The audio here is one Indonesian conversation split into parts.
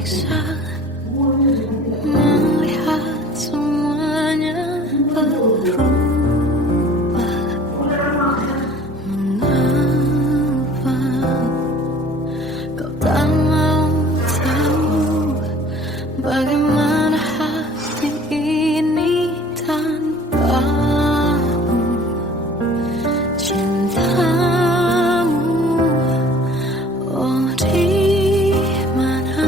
tersiksa melihat semuanya berubah. Mengapa kau tak mau tahu bagaimana hati ini tanpamu? Cintamu, oh di mana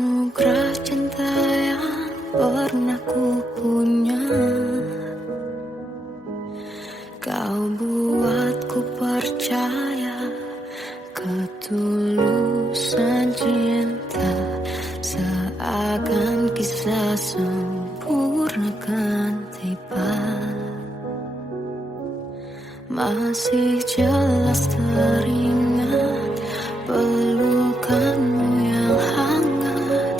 anugerah cinta yang pernah ku punya. Kau buatku percaya ketulusan cinta, seakan kisah sempurna kan tiba. Masih jelas teringat pelukanmu yang hangat,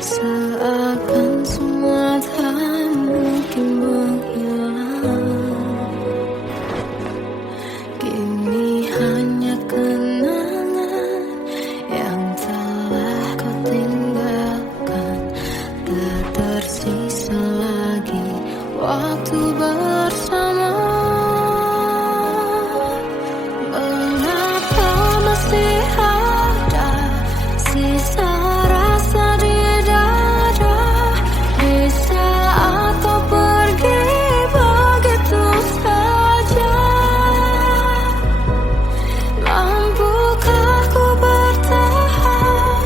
seakan semua tak mungkin menghilang. Kini hanya kenangan yang telah kau tinggalkan, tak tersisa lagi waktu bersama. Mengapa masih ada sisa rasa di dada, di saat kau pergi begitu saja? Mampukah ku bertahan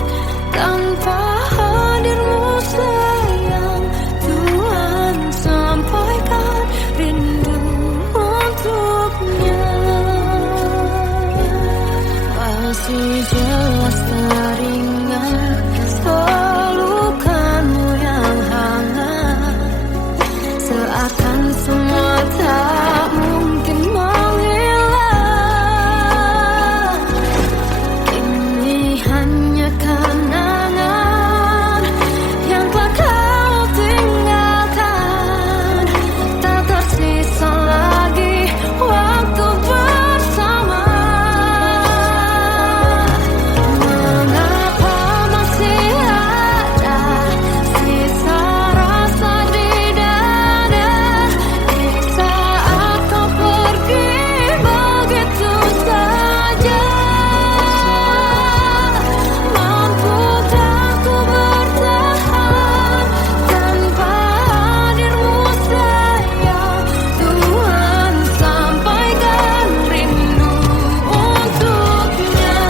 tanpa hadirmu sayang? Tuhan sampaikan rindu untuknya. Masih jelas teringat pelukanmu yang hangat, seakan semua tak mungkin menghilang. Kini hanya kenangan yang telah kau tinggalkan, tak tersisa lagi waktu bersama. Mengapa masih ada sisa rasa di dada, di saat kau pergi begitu saja? Mampukah ku bertahan tanpa hadirmu sayang? Tuhan sampaikan rindu untuknya.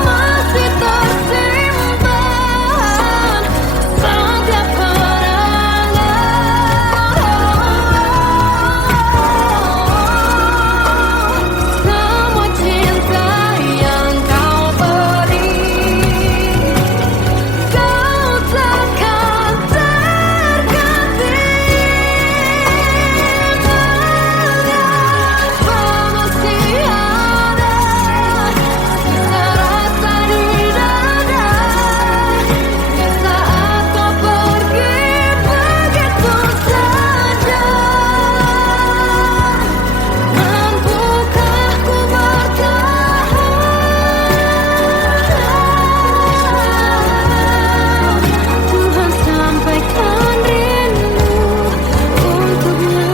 Masih tersimpan setiap kenangan, semua cinta yang kau beri. Kau takkan terganti. Mengapa masih ada sisa rasa di dada, di saat kau pergi begitu saja? Mampukah ku bertahan? Tuhan sampaikan rindu untuknya.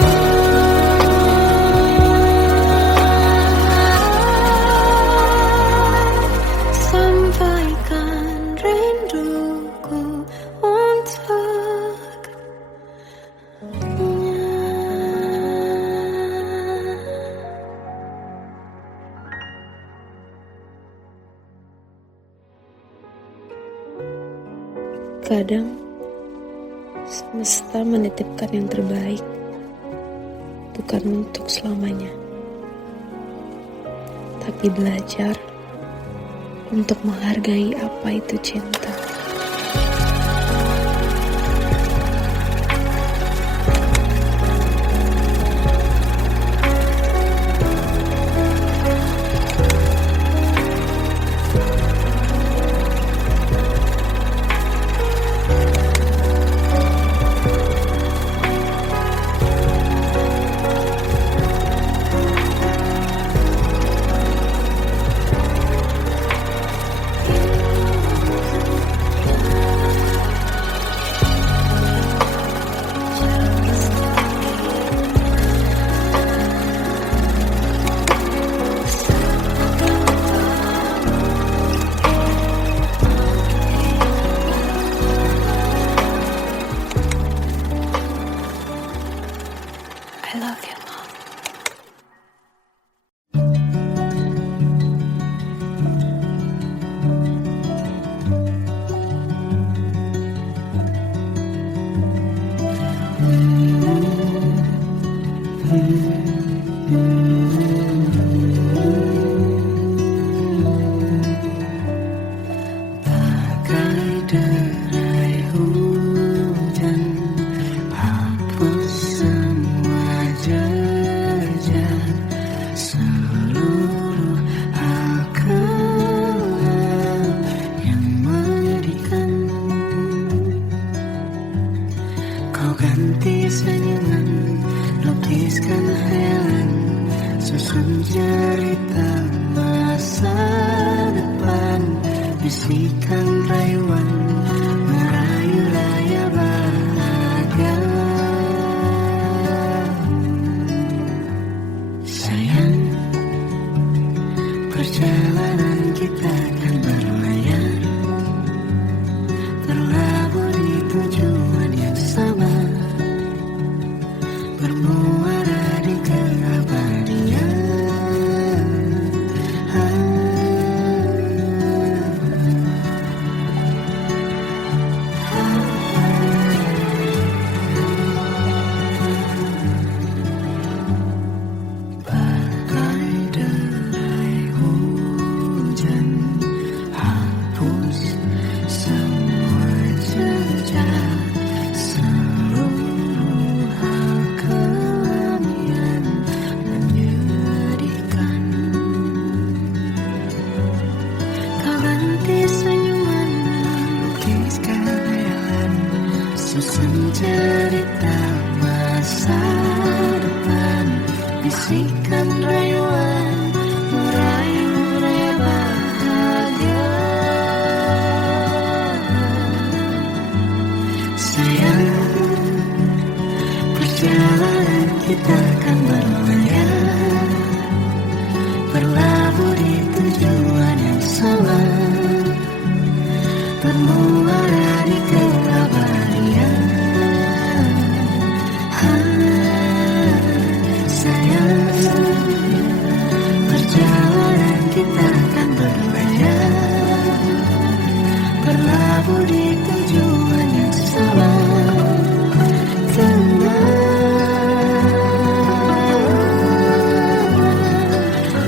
Sampaikan rinduku untuknya. Kadang semesta menitipkan yang terbaik, bukan untuk selamanya, tapi belajar untuk menghargai apa itu cinta. bisikan rayuan merayu raya bahagia. Sayang, perjalanan kita akan berlayar, berlabuh di tujuan yang sama, bermuara di keabadian. Bagai derai hujan hapus semua jejak, seluruh hal kelam yang menyedihkan. Kau ganti senyuman melukiskan khayalan, susun cerita masa depan, bisikan rayuan merayu raya bahagia. Sayang, perjalanan kita akan berlayar, berlabuh di tujuan yang sama, bermuara di keabadian. Sayang, perjalanan kita akan berlayar, berlabuh di tujuan yang sama.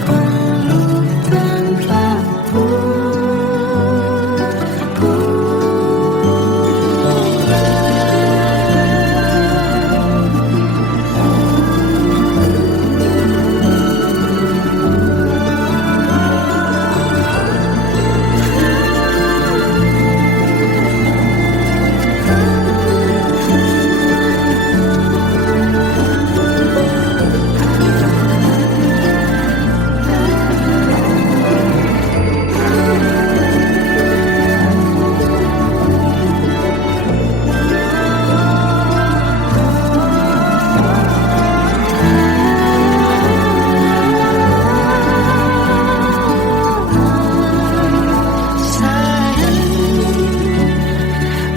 Peluk tempatku,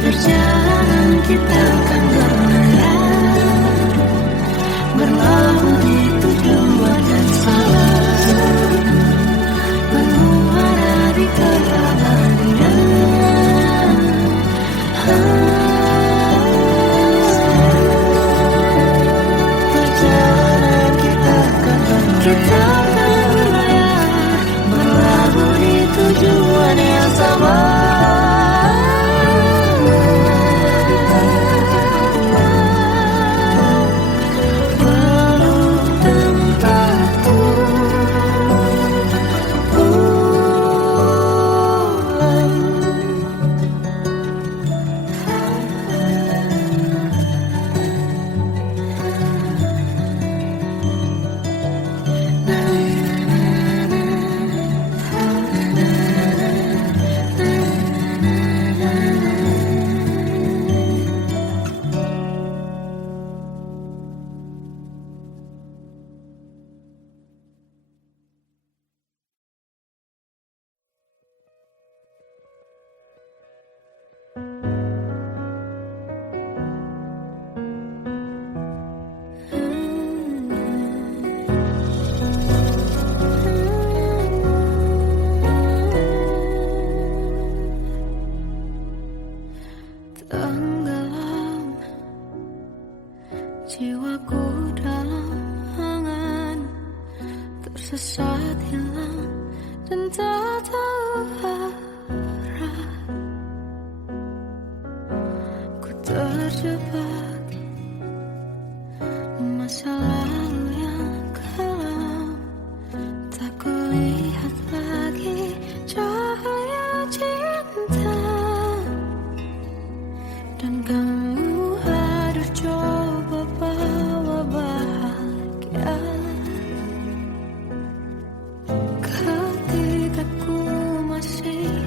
perjalanan kita akan berlayar, berlabuh di tujuan yang sama, bermuara di keabadian. Perjalanan kita akan berlayar, berlabuh di tujuan yang sama. Tenggelam jiwaku dalam angan, tersesat hilang dan tak tahu arah. Ku terjebak masa lalu yang kelam, tak kulihat lagi cahaya cinta. Dan kamu hadir coba bawa bahagia. Ketika ku masih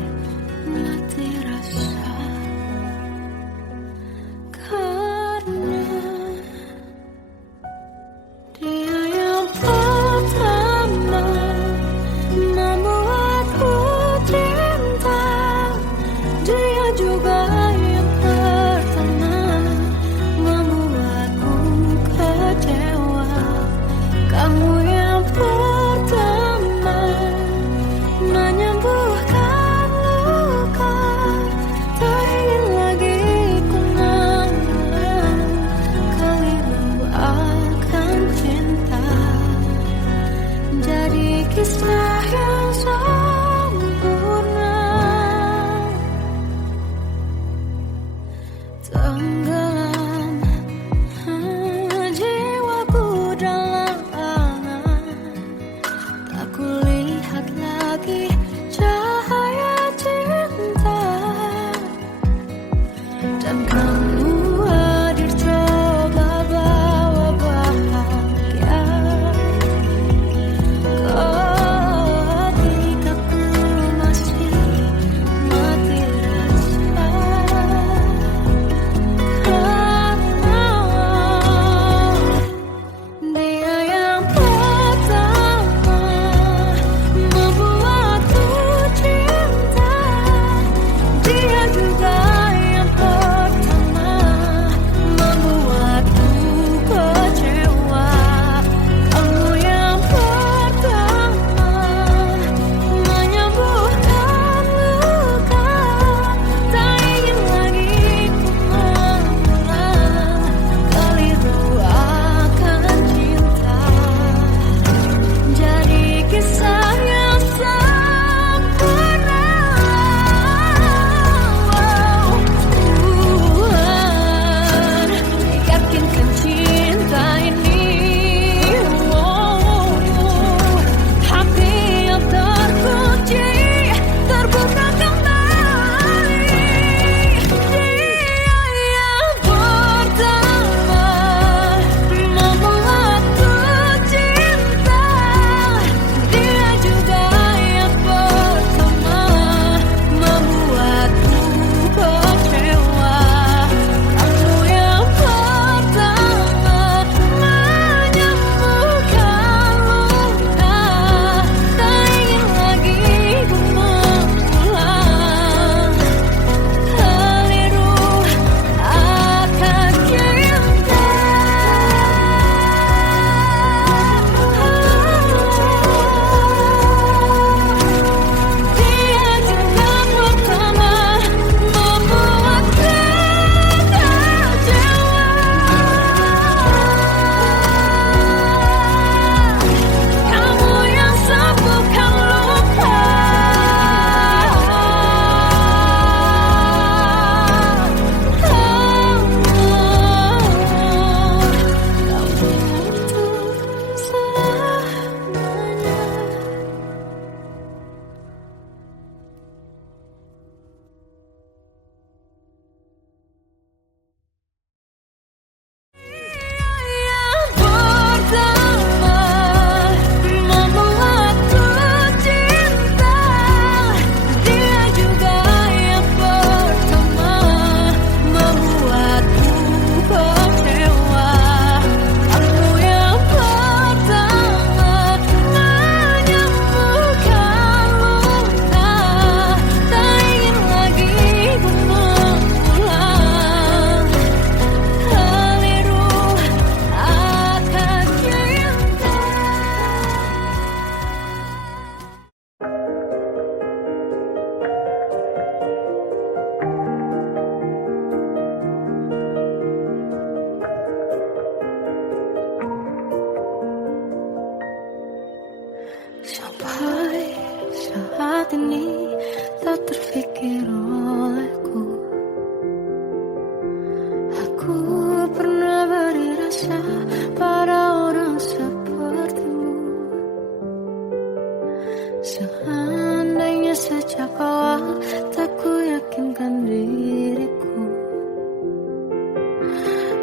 saat ini tak terfikir olehku. Aku pernah beri rasa pada orang sepertimu. Seandainya sejak awal tak ku yakinkan diriku.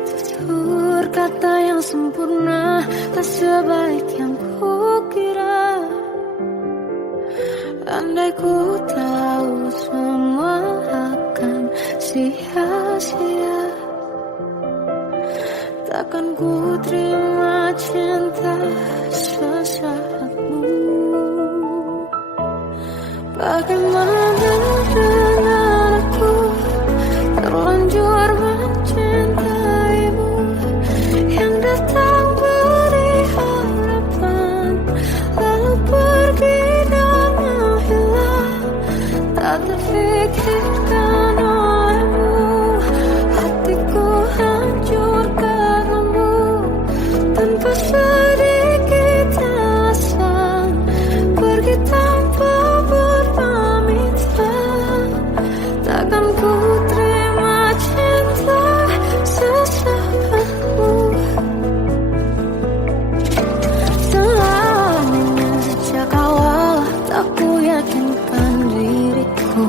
Tutur kata yang sempurna tak sebaik yang ku kira. Andai ku tahu semua akan sia-sia, takkan ku terima cinta sesaatmu. Bagaimana dengan aku terlanjur mencintaimu, yang datang beri harapan lalu pergi dan menghilang, tak terfikirkan olehmu. Hatiku hancur karenamu, tanpa sedikit alasan, pergi tanpa berpamitan. Takkan ku terima cinta sesaatmu. Selamanya sejak awal tak ku yakinkan diriku.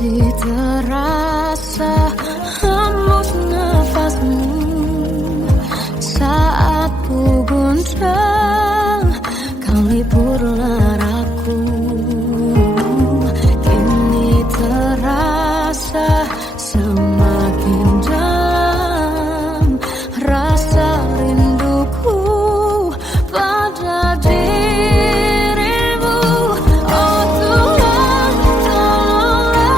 Masih terasa hembus nafasmu saat ku gundah kau libur laraku. Kini terasa semakin dalam rasa rinduku pada dirimu. Oh Tuhan, tolonglah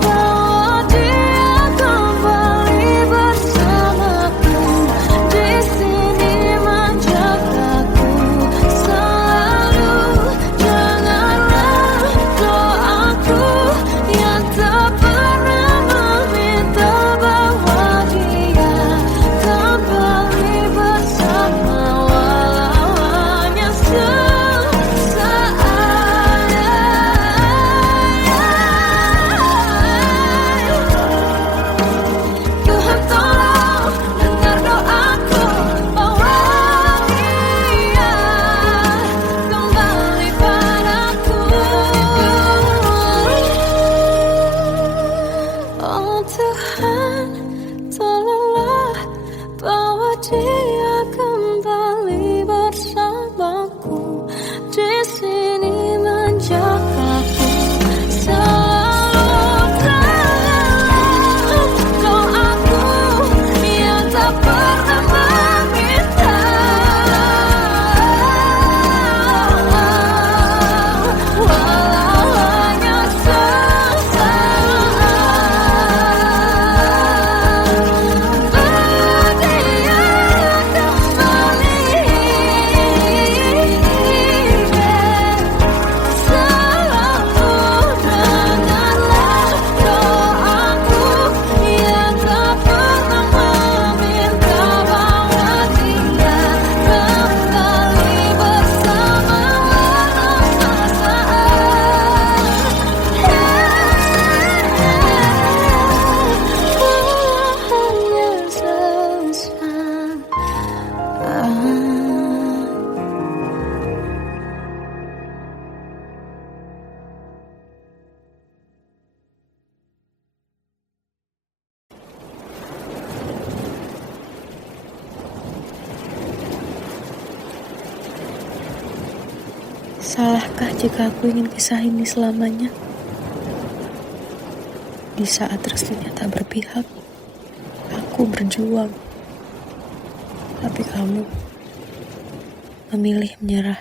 bawa dia kembali bersamaku. Di sini menjagaku selalu. Janganlah doaku yang tak pernah meminta bawa dia kembali bersama, walau hanya sesaat. Tuhan tolong dengar doaku, bawa dia kembali padaku. Oh Tuhan, tolonglah bawa dia kembali bersamaku. Di sini menjagaku selalu. Doaku yang tak pernah meminta, walau hanya sesaat. Berdia kembali selalu. Dengarlah doaku yang tak pernah meminta bawa dia kembali bersama, walau sesaat. Hanya sesaat. Salahkah jika aku ingin kisah ini selamanya? Di saat restunya tak berpihak, aku berjuang. Tapi kamu memilih menyerah.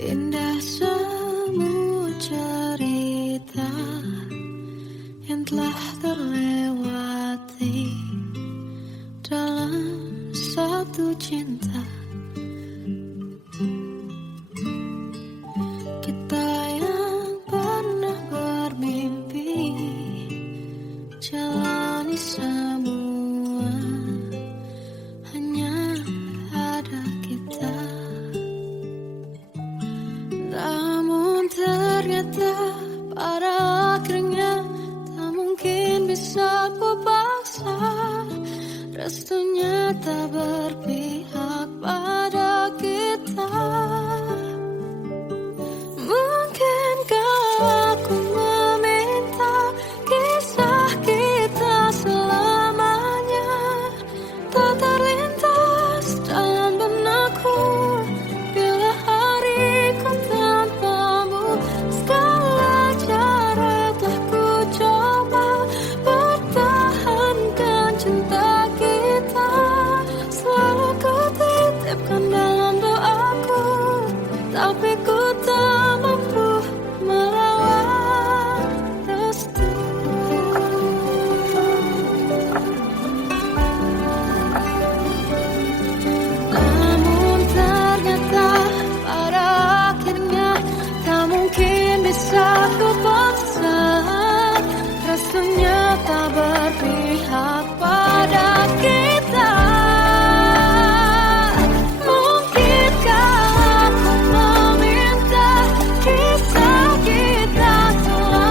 Indah semua cerita yang telah terlewati dalam satu cinta. Kita yang pernah bermimpi jalani semua, hanya ada kita. Namun ternyata pada akhirnya tak mungkin bisa ku paksa. Restunya tak berpihak pada kita. Mungkinkah aku meminta kisah kita selamanya tak terlintas dalam benakku bila hariku tanpamu. Segala cara telah ku coba pertahankan cinta kita. Selalu ku titipkan dalam doaku, tapi ku tak mampu merawat restu. Namun ternyata pada akhirnya tak mungkin bisa ku paksa. Restunya tak berpihak pada kita. Mungkinkah aku meminta kisah kita selamanya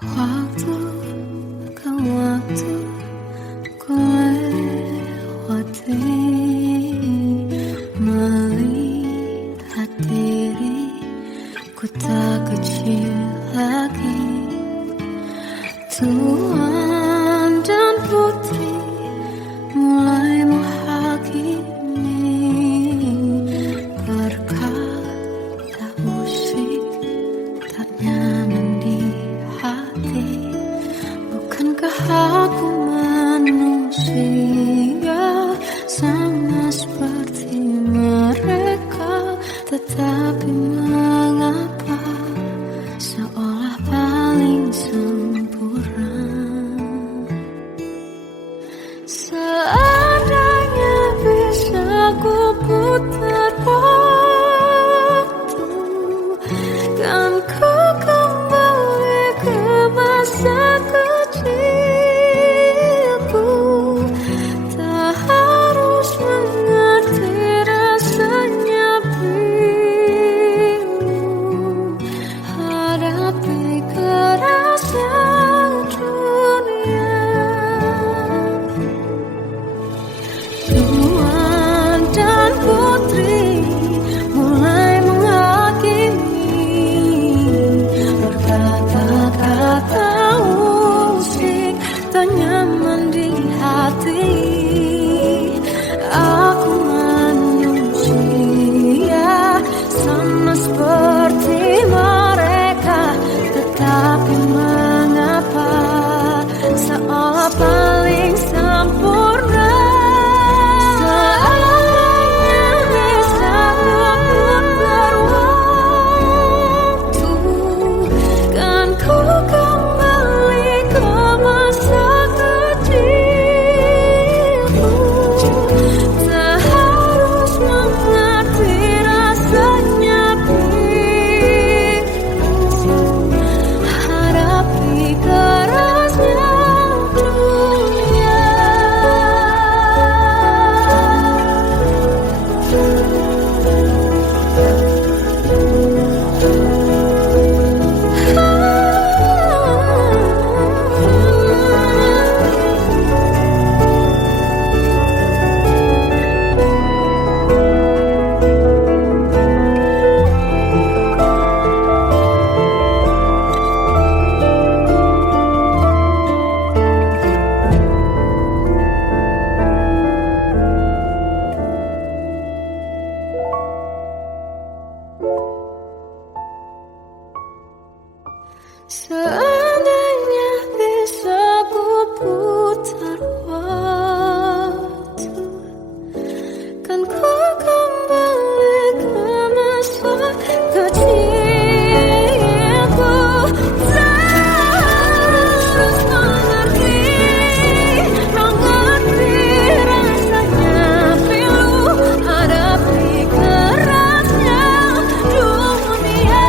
Waktu ke waktu ku lewati, melihat diri ku tak kecil lagi. Tuan dan putri mulai menghakimi, berkata musik tak nyaman di hati. Bukankah aku manusia sama seperti mereka? Tetapi mengapa seolah paling sempurna? Seandainya bisa ku putar waktu, kan ku kembali ke masa kecilku. Tak harus mengerti rasanya bingung hadapi kerasnya dunia. Tuan dan putri mulai menghakimi, berkata-kata musik tak nyaman di hati. Aku manusia sama seperti mereka, tetapi mengapa seolah paling sempurna? Seandainya bisa ku putar waktu, kan ku kembali ke masa kecilku. Tak harus mengerti rasanya bingung hadapi kerasnya dunia. Seandainya bisa ku putar waktu, kan ku kembali ke masa kecilku. Tak harus mengerti rasanya pilu hadapi kerasnya dunia.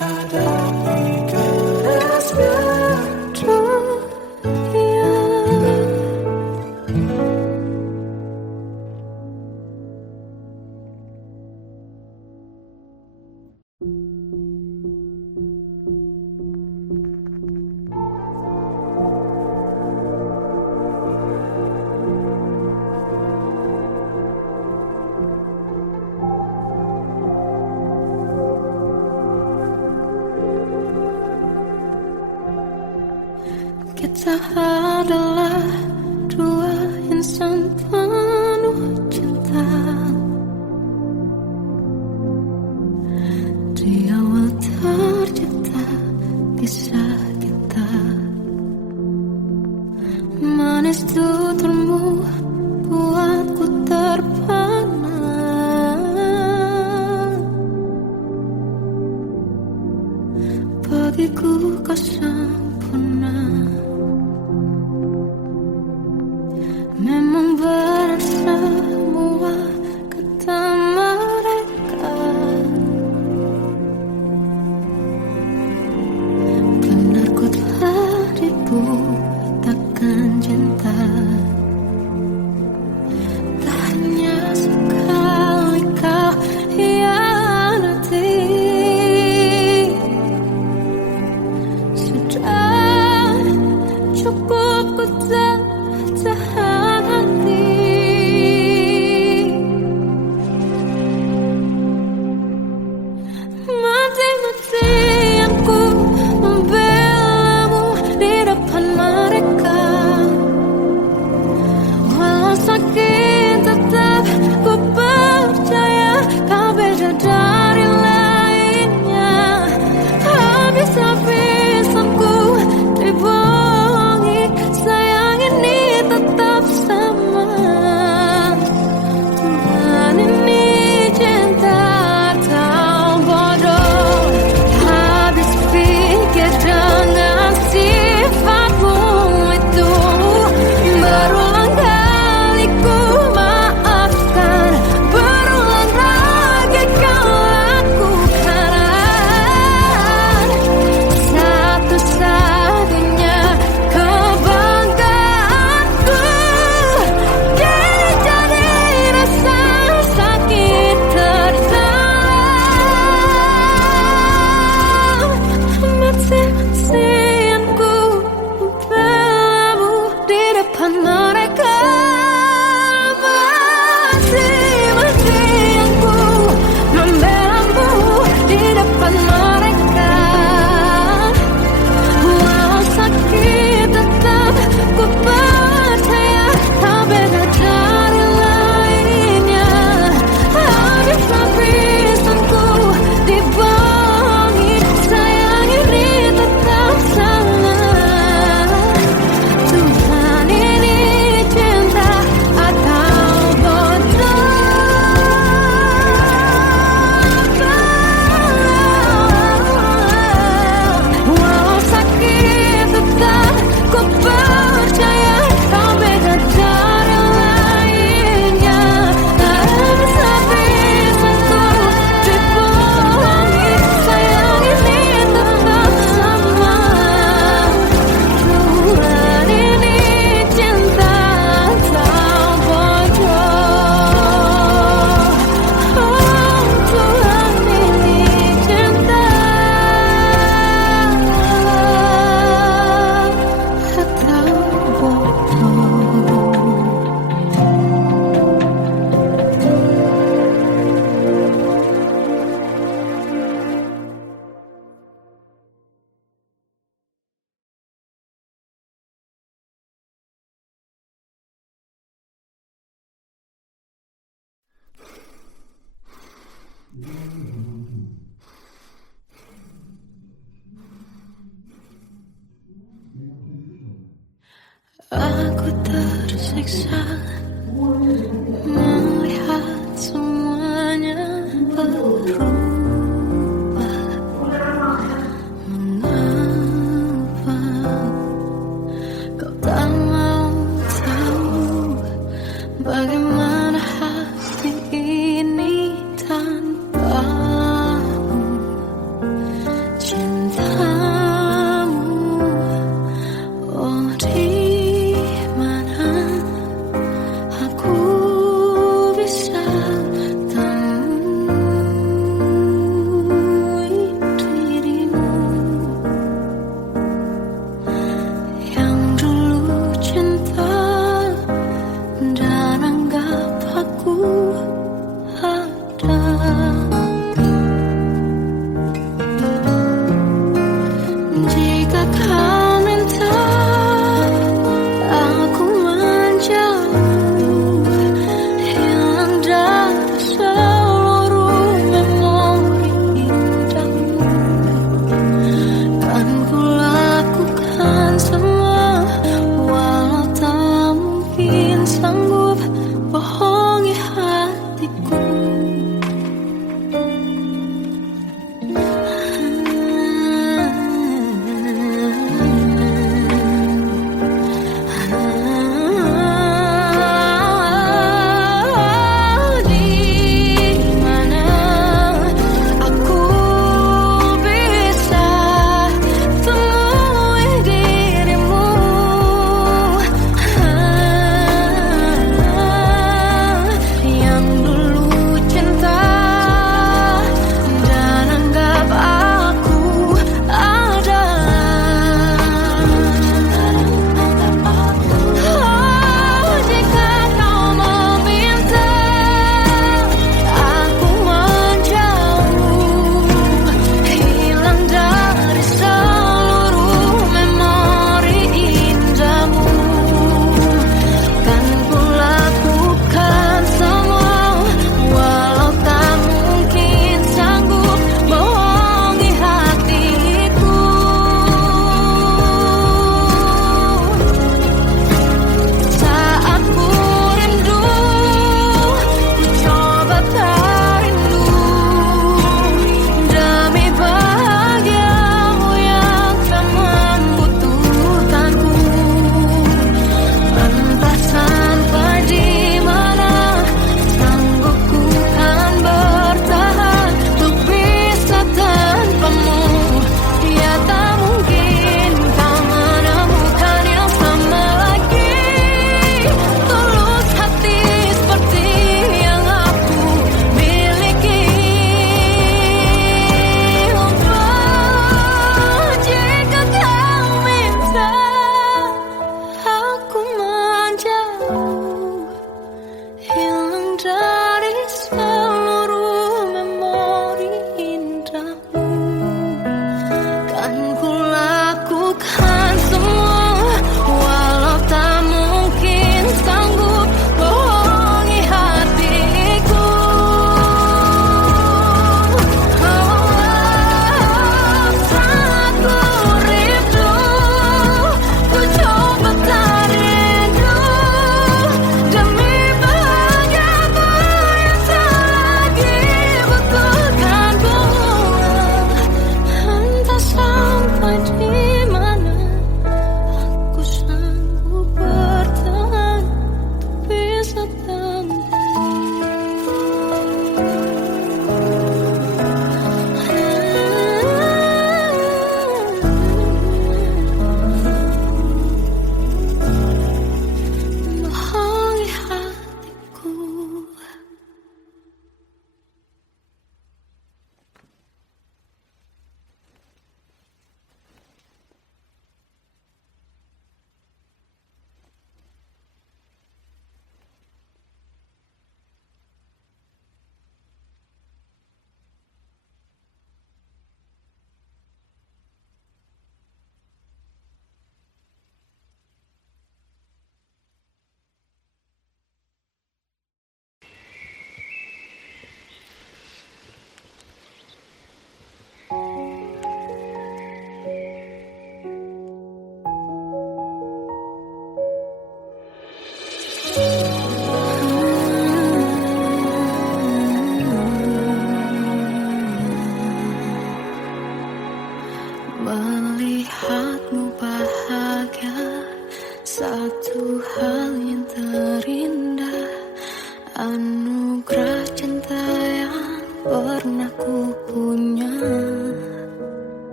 Hadapi kerasnya dunia. Kita adalah dua insan penuh cinta. Di awal tercipta kisah kita, manis tuturmu buatku terpana. Bagiku kau sempurna. Memang Aku tersiksa melihat semuanya berubah. Mengapa kau tak mau tahu bagaimana hati ini tanpamu? Cintamu, oh di mana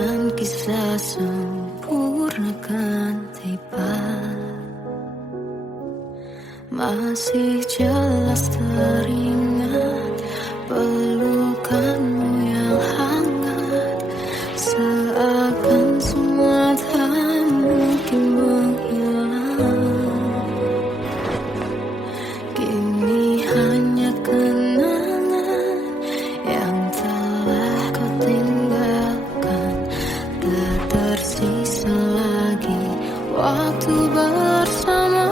dan kisah sempurna kan tiba. Masih jelas teringat pelukanmu yang hangat, seakan semua tak mungkin menghilang. Kini hanya kenangan yang telah kau tinggalkan, tak tersisa lagi waktu bersama.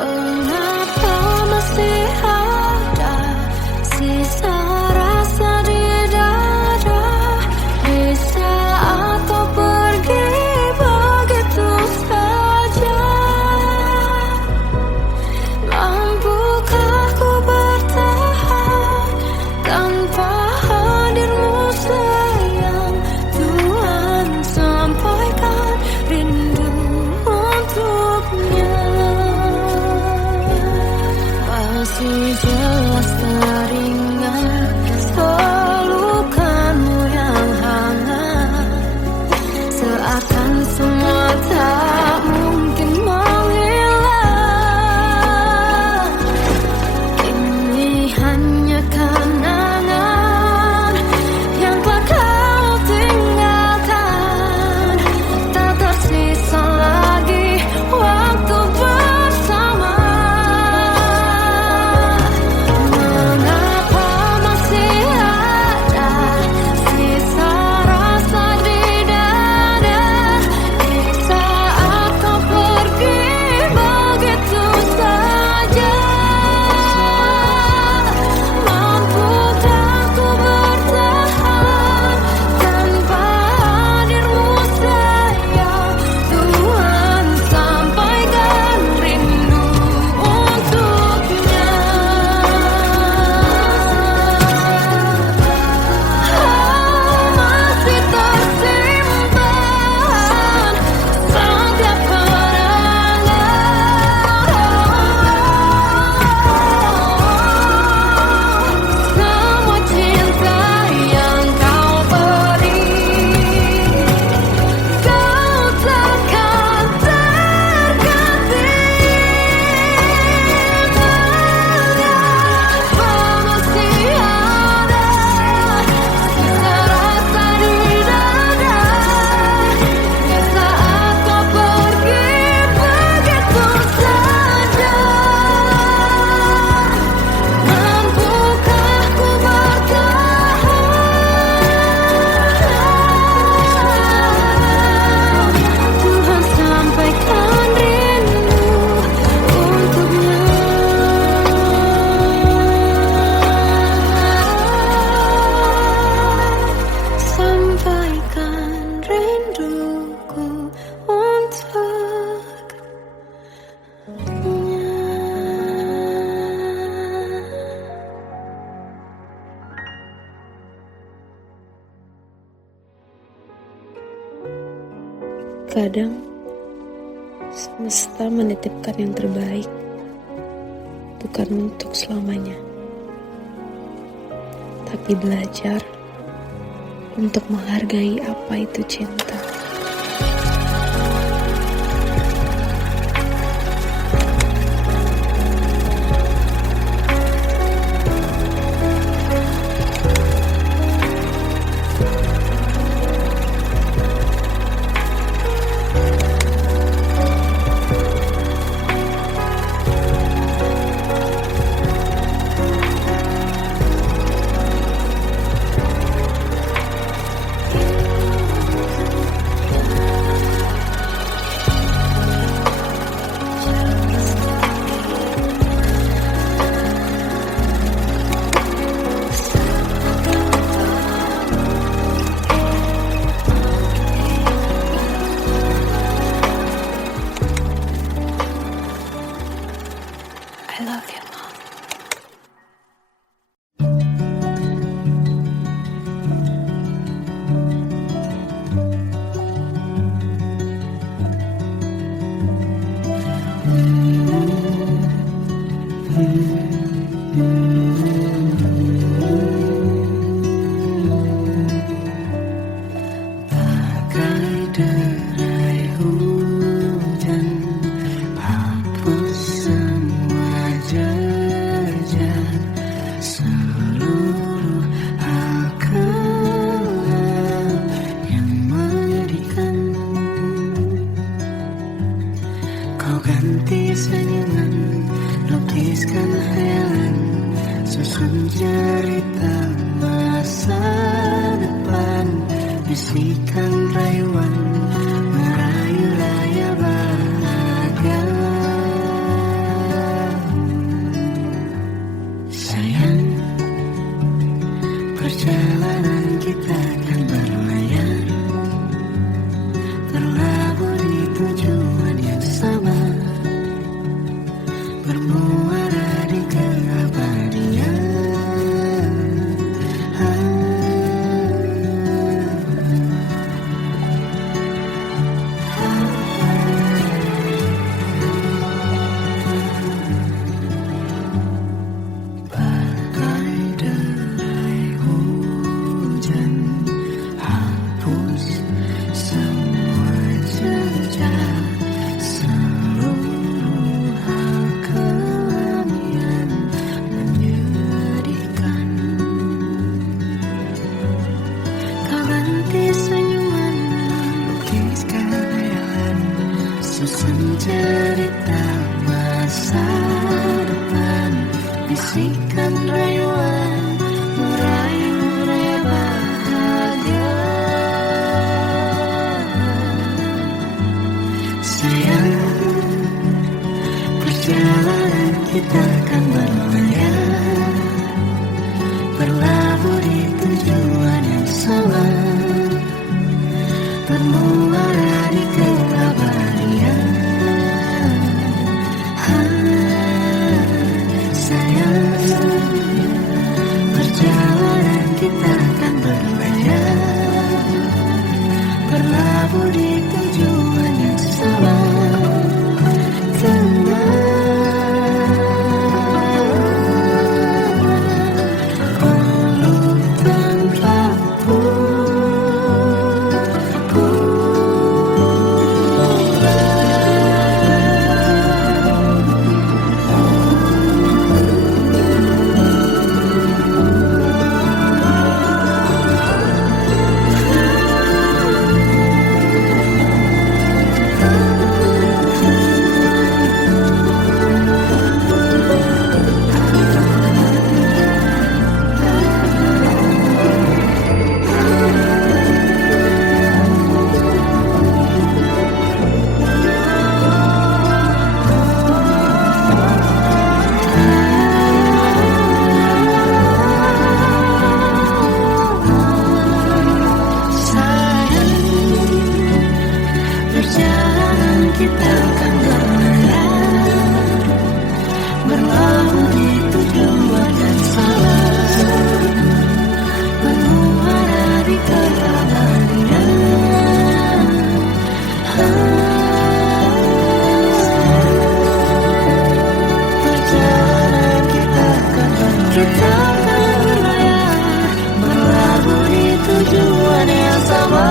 Mengapa masih ada sisa rasa di dada di saat kau pergi begitu saja? Mampukah ku bertahan tanpa hadirmu sayang? Tuhan, sampaikan rindu untuknya. Masih jelas teringat pelukanmu yang hangat, seakan semua tak mungkin menghilang. Ini hanya kenangan yang telah kau tinggalkan, tak tersisa lagi waktu bersama. Mengapa masih ada sisa rasa di dada di saat kau pergi begitu saja? Mampukah ku bertahan tanpa hadirmu sayang? Tuhan, sampaikan rindu untuknya. Masih tersimpan setiap kenangan, semua cinta yang kau beri. Kau takkan terganti. Mengapa masih ada sisa rasa di dada di saat kau pergi begitu saja? Mampukah ku bertahan? Tuhan, sampaikan rindu untuknya. Sampaikan rinduku untuknya. Kadang semesta menitipkan yang terbaik, bukan untuk selamanya, tapi belajar untuk menghargai apa itu cinta. bisikan rayuan merayu raya bahagia. Sayang, perjalanan kita akan berlayar, berlabuh di tujuan yang sama, bermuara di keabadian. Bagai derai hujan, hapus semua jejak, seluruh hal kelam yang menyedihkan. Kau ganti senyuman, lukiskan khayalan, susun cerita masa depan, bisikan rayuan merayu raya bahagia. Sayang, perjalanan kita akan berlayar, berlabuh di tujuan yang sama, bermuara di keabadian. Sayang, perjalanan kita akan berlayar, berlabuh di tujuan yang sama. Peluk tempatku, perjalanan kita akan berlayar, berlabuh di tujuan yang sama, bermuara di keabadian. Perjalanan kita akan berlayar, berlabuh di tujuan yang sama.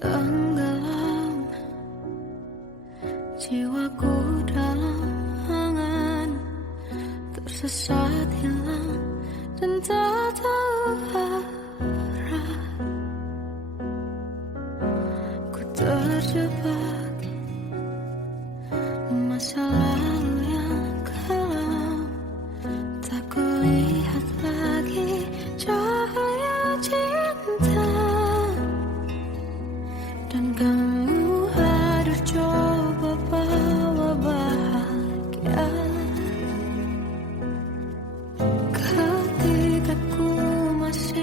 Tenggelam jiwaku dalam angan, tersesat hilang dan tak tahu arah. Ku terjebak masa lalu yang kelam, tak kulihat lagi cahaya cinta. Dan kamu hadir coba bawa bahagia. Ketika ku masih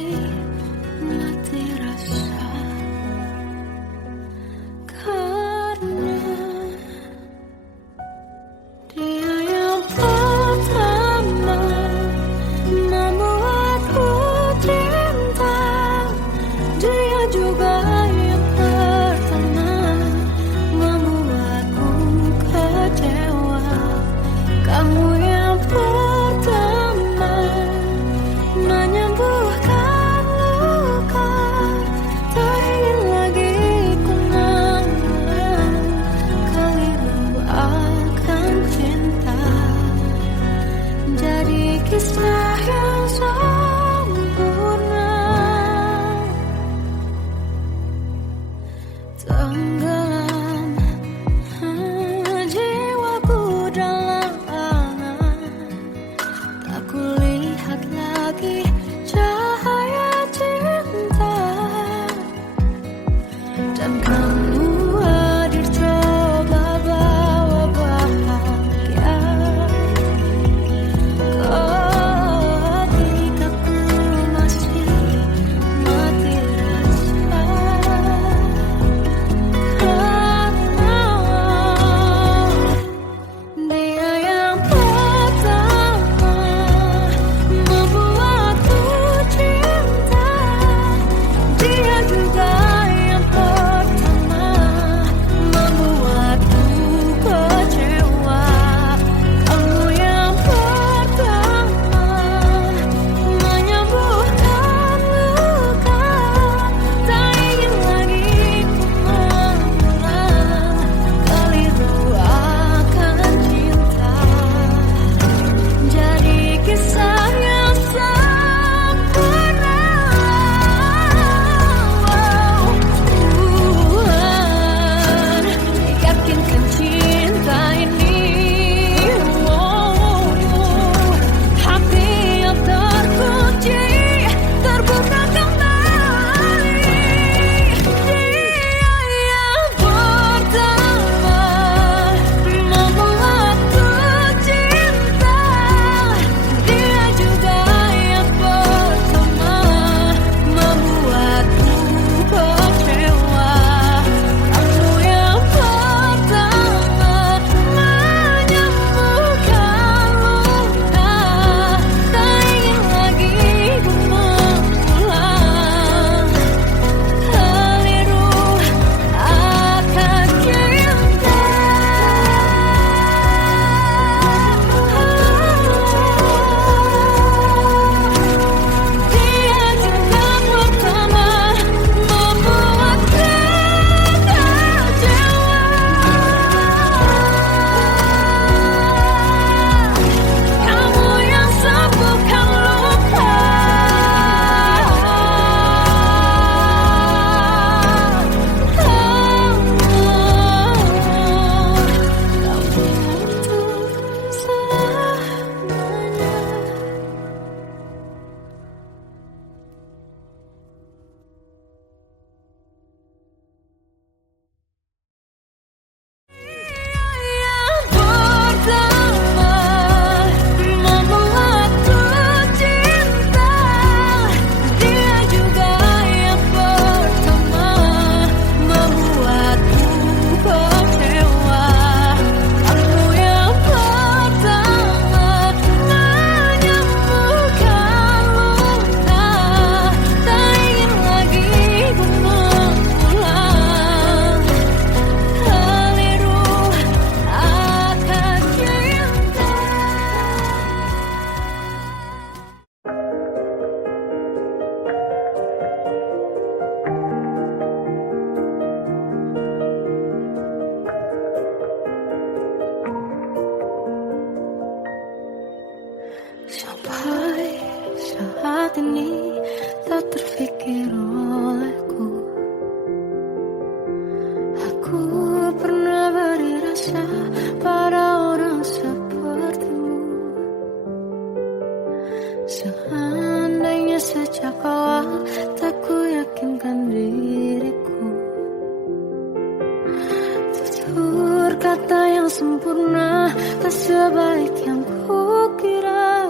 sempurna, tak sebaik yang kukira.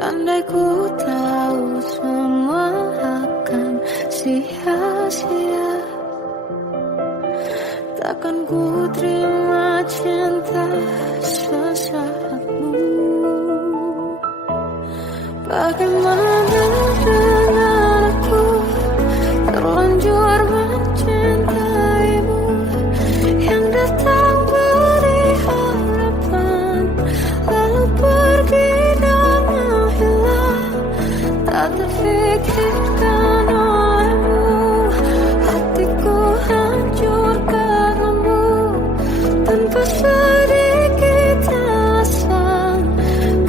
Andai ku tahu semua akan sia-sia, takkan ku terima cinta sesaatmu. Bagaimana dengan aku, terlanjur mencintaimu, yang datang beri harapan, lalu pergi dan menghilang. Tak terfikirkan olehmu, hatiku hancur karenamu, tanpa sedikit alasan,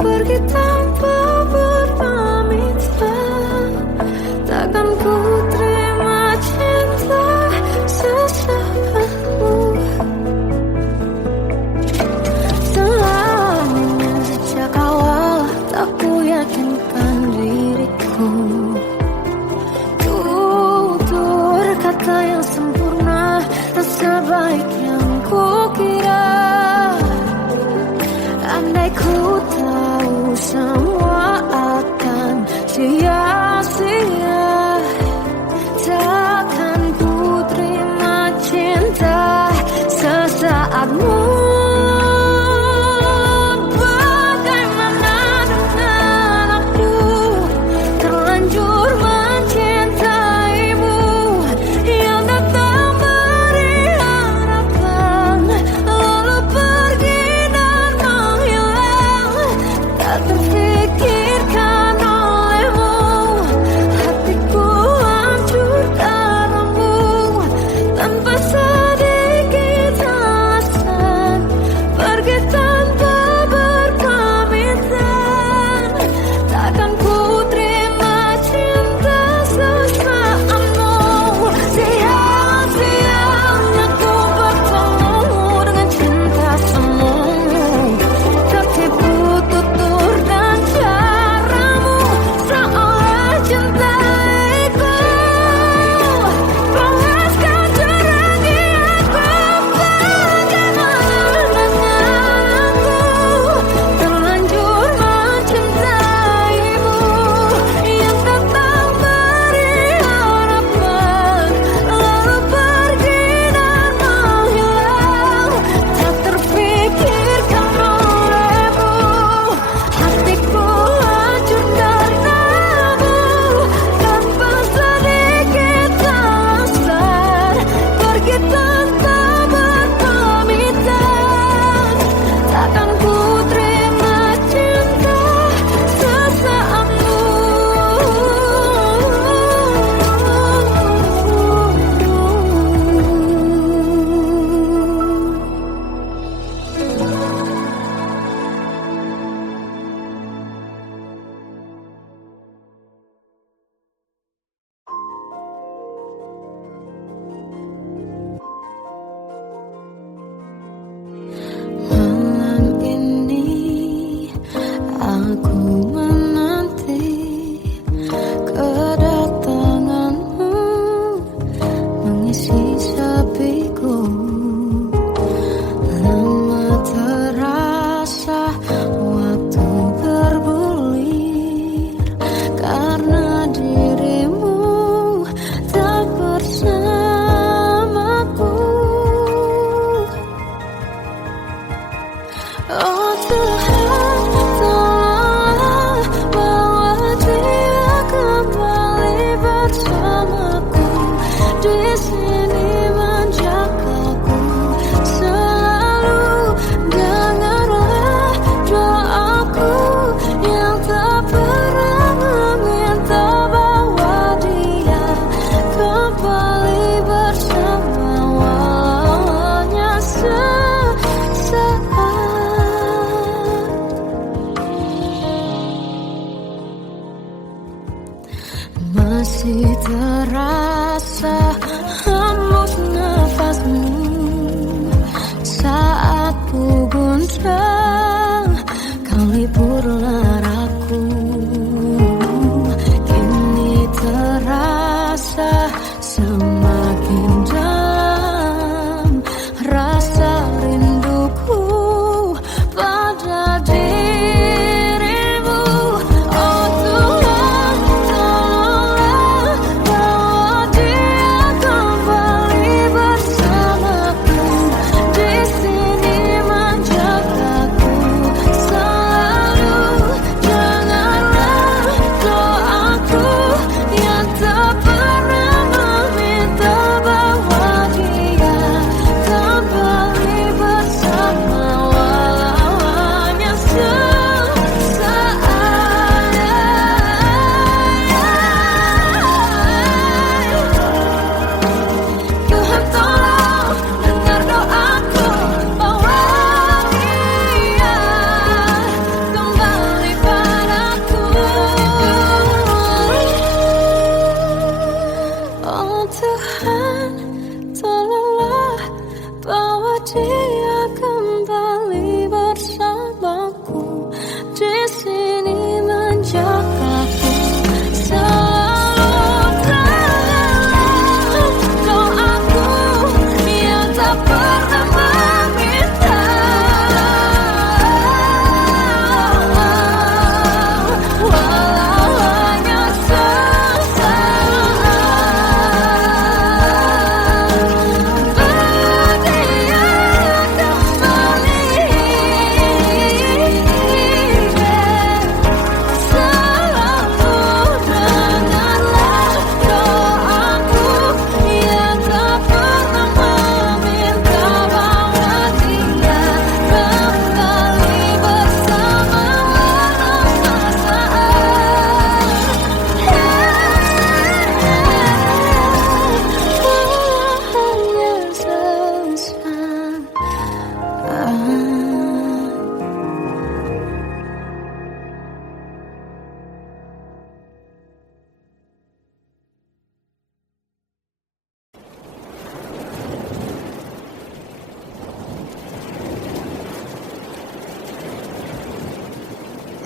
pergi tanpa berpamitan. Takkan ku terima cinta sesaatmu. Selamanya sejak awal tak ku yakinkan diriku, tutur kata yang sempurna, tak sebaik yang kukira. Andai ku tahu semua akan sia-sia, takkan ku terima cinta sesaatmu. Bagaimana dengan aku, terlanjur mencintaimu, yang datang beri harapan, lalu pergi dan menghilang. Tak terfikirkan olehmu, hatiku hancur karenamu, tanpa sedikit alasan, pergi tanpa berpamitan. Takkan ku terima cinta sesaatmu. Sia-sianya ku bertemu dengan cinta semu, tertipu tutur dan caramu, seolah cintaiku panaskan jerangi aku. Bagaimana dengan aku, terlanjur mencintaimu, yang datang beri harapan, lalu pergi dan menghilang. Tak terfikirkan olehmu, hatiku hancur karenamu, tanpa sedikit alasan, pergi tanpa berpamitan. Takkan ku terima cinta sesaatmu. Malam ini aku menanti kedatanganmu, mengisi sepiku. Lama terasa waktu bergulir, karena dirimu tak bersamaku. Oh Tuhan, tolonglah bawa dia kembali bersamaku, di sini menjagaku selalu. Dengarlah doaku yang tak pernah meminta, bawa dia kembali bersama, walau hanya sesaat. Masih terasa hembus nafasmu saat ku guncang, kau liburlah aku. Kini terasa semakin dalam rasa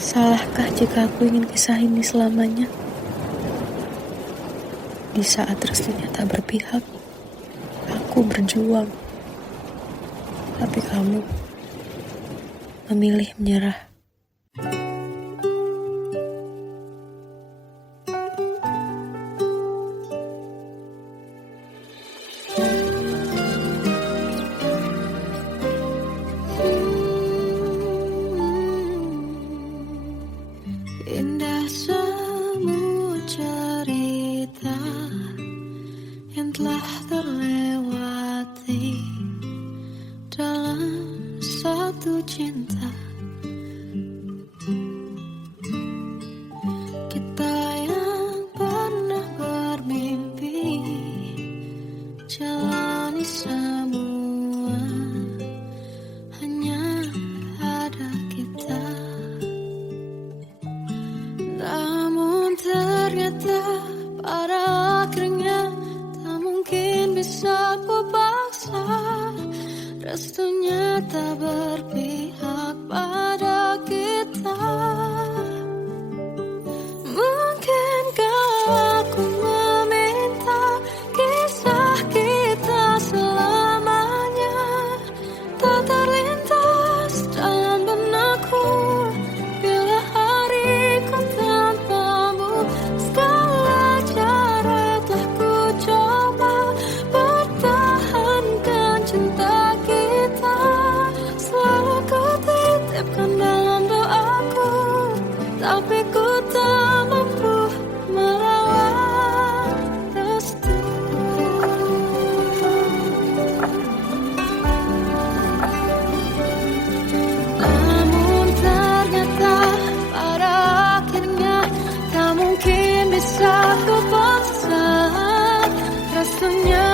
Salahkah jika aku ingin kisah ini selamanya? Di saat restunya tak berpihak, aku berjuang. Tapi kamu memilih menyerah. Indah semua cerita yang telah terlewati dalam satu cinta. Kita yang pernah bermimpi jalani semua, hanya ada kita. Namun ternyata pada akhirnya tak mungkin bisa ku paksa. Restunya tak berpihak pada kita. Mungkinkah aku meminta kisah kita selamanya tak terlintas dalam benakku bila hariku tanpamu. Segala cara telah ku coba pertahankan cinta kita. Selalu ku titipkan dalam doaku, tapi ku tak mampu melawan restu. Namun ternyata pada akhirnya tak mungkin bisa ku paksa. Restunya